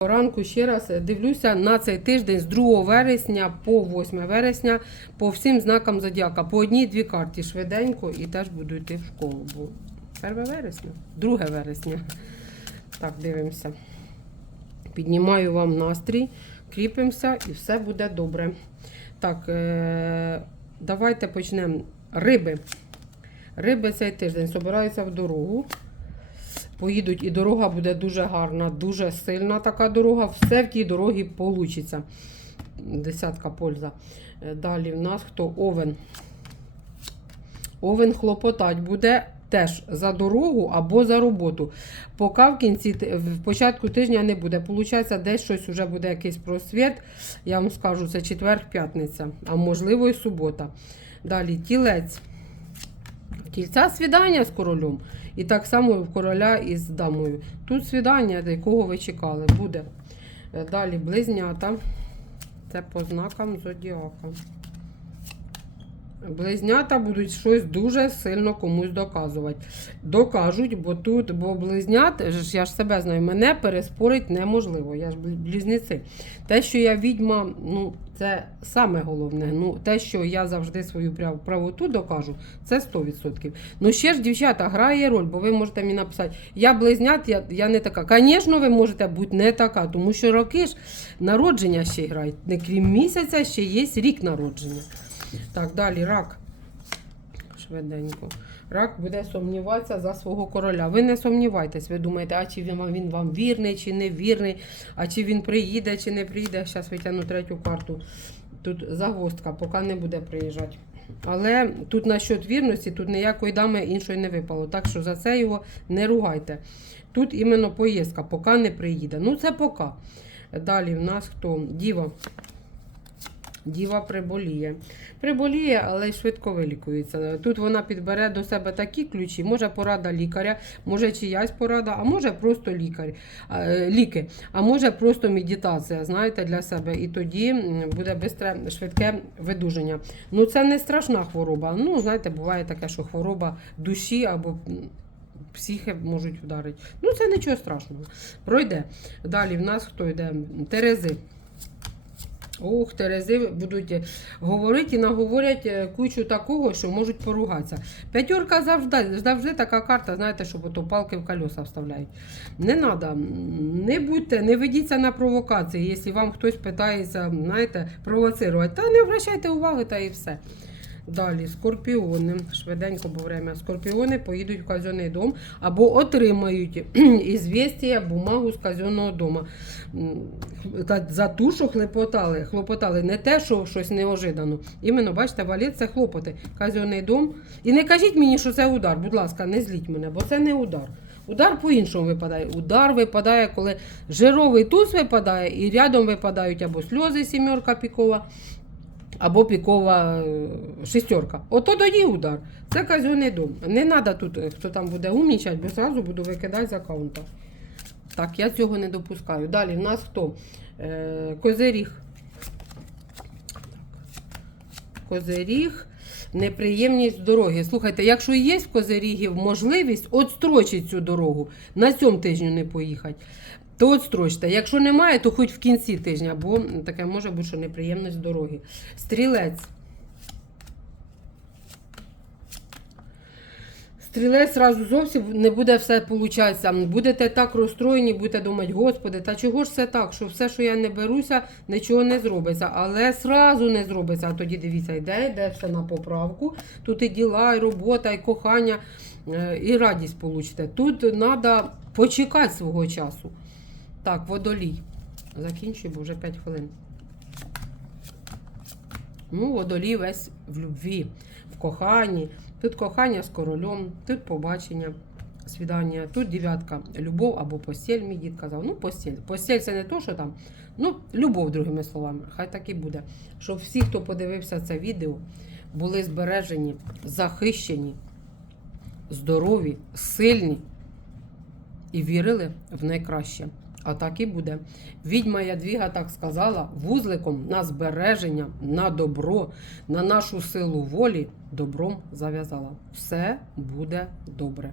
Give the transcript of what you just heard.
Ранку ще раз дивлюся на цей тиждень з 2 вересня по 8 вересня по всім знакам зодіака. По одній-дві карті швиденько і теж буду йти в школу. Бо 1 вересня, 2 вересня. Так, дивимося. Піднімаю вам настрій, кріпимося і все буде добре. Так, е- давайте почнемо. Риби. Риби цей тиждень збираються в дорогу. Поїдуть, і дорога буде дуже гарна, дуже сильна така дорога. Все в тій дорогі вийде. Десятка польза. Е, Далі в нас хто? Овен. Овен хлопотать буде теж за дорогу або за роботу. Поки в кінці в початку тижня не буде. Получається, десь щось вже буде якийсь просвіт. Я вам скажу, це четвер-п'ятниця, а можливо і субота. Далі тілець. В Тільця свідання з королем. І так само в короля із дамою. Тут свідання, до якого ви чекали, буде. Е, Далі близнята. Це по знакам зодіака. Близнята будуть щось дуже сильно комусь доказувати. Докажуть, бо тут, бо близнят, я ж себе знаю, мене переспорить неможливо. Я ж бл- близнеці. Те, що я відьма, ну, це саме головне. Ну, те, що я завжди свою правоту докажу, це 100%. Ну, ще ж, дівчата, грає роль, бо ви можете мені написати, я близнят, я, я не така. Звісно, ви можете бути не така, тому що роки ж народження ще грають. Не крім місяця, ще є рік народження. Так, далі рак. Швиденько. Рак буде сумніватися за свого короля. Ви не сумнівайтесь, ви думаєте, а чи він вам, вірний, чи не вірний, а чи він приїде, чи не приїде. Зараз витягну третю карту. Тут загвоздка, поки не буде приїжджати. Але тут насчет вірності, тут ніякої дами іншої не випало. Так що за це його не ругайте. Тут іменно поїздка, поки не приїде. Ну, це поки. Далі в нас хто? Діва. Діва приболіє. Приболіє, але й швидко вилікується. Тут вона підбере до себе такі ключі, може порада лікаря, може чиясь порада, а може просто лікар, е, ліки, а може просто медитація, знаєте, для себе. І тоді буде бистре, швидке видуження. Ну, це не страшна хвороба. Ну, знаєте, буває таке, що хвороба душі або. Психи можуть вдарити. Ну, це нічого страшного. Пройде. Далі в нас хто йде? Терези. Ох, Терези будуть говорити і наговорять е, кучу такого, що можуть поругатися. П'ятерка завжди, завжди така карта, знаєте, що ото палки в колеса вставляють. Не треба, не будьте, не ведіться на провокації, якщо вам хтось питається, знаєте, провоцирувати. Та не обращайте уваги, та і все. Далі, скорпіони, швиденько, бо время. Скорпіони поїдуть в казенний дом або отримають ізвістія, бумагу з казенного дому. За ту, що хлопотали, хлопотали, не те, що щось неожидано. Іменно, бачите, валет це хлопоти. Казенний дом. І не кажіть мені, що це удар. Будь ласка, не зліть мене, бо це не удар. Удар по-іншому випадає. Удар випадає, коли жировий туз випадає, і рядом випадають або сльози, сімерка пікова, або пікова шістерка. Ото тоді удар. Це казенний дом. Не треба тут, е, хто там буде умнічати, бо зразу буду викидати з аккаунта. Так, я цього не допускаю. Далі в нас хто? Е, козиріг. Козиріг. Неприємність дороги. Слухайте, якщо є в Козирігів можливість отстрочити цю дорогу, на цьому тижню не поїхати, то отстрочте. Якщо немає, то хоч в кінці тижня, бо таке може бути, що неприємність дороги. Стрілець. Стрілець зразу зовсім не буде все получатися. Будете так розстроєні, будете думати, господи, та чого ж це так, що все, що я не беруся, нічого не зробиться. Але зразу не зробиться. А тоді дивіться, йде, йде все на поправку. Тут і діла, і робота, і кохання, е, і радість получите. Тут треба почекати свого часу. Так, водолій. Закінчую, бо вже 5 хвилин. Ну, водолій весь в любві, в коханні. Тут кохання з королем, тут побачення, свідання, тут дев'ятка, любов або постіль, мій дід казав. Ну, постіль. Постіль це не то, що там. Ну, любов, другими словами, хай так і буде. Щоб всі, хто подивився це відео, були збережені, захищені, здорові, сильні і вірили в найкраще. А так і буде. Відьма Ядвіга так сказала: вузликом на збереження, на добро, на нашу силу волі добром зав'язала. Все буде добре.